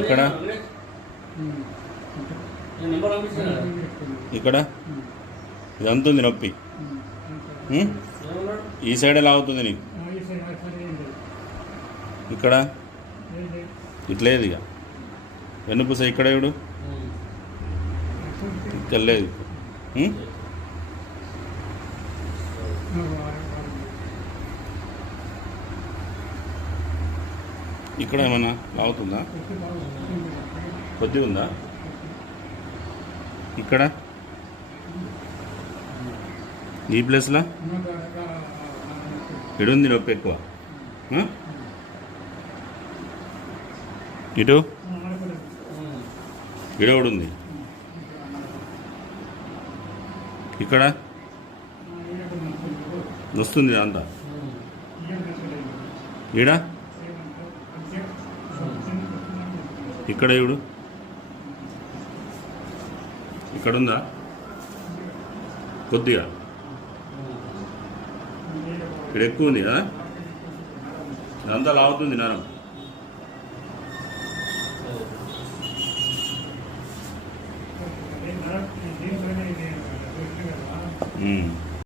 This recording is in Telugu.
ఇక్కడ ఇక్కడ ఇదంతా ఉంది నొప్పి. ఈ సైడ్ ఎలా అవుతుంది నీకు? ఇక్కడ ఇట్లేదు ఇక వెన్నుపూస ఇక్కడ ఇవిడు ఇక్కడ లేదు. ఇక్కడ ఏమన్నా లాగుతుందా? కొద్దిగా ఉందా? ఇక్కడ ఈ ప్లేస్లో ఇడుంది నొప్పి ఎక్కువ. ఇటు ఇడవడుంది. ఇక్కడ వస్తుంది అంతా. ఈడ ఇక్కడ ఇవిడు ఇక్కడ ఉందా? కొద్దిగా ఇక్కడ ఎక్కువ ఉంది కదా, ఇదంతా లాగుతుంది నరం.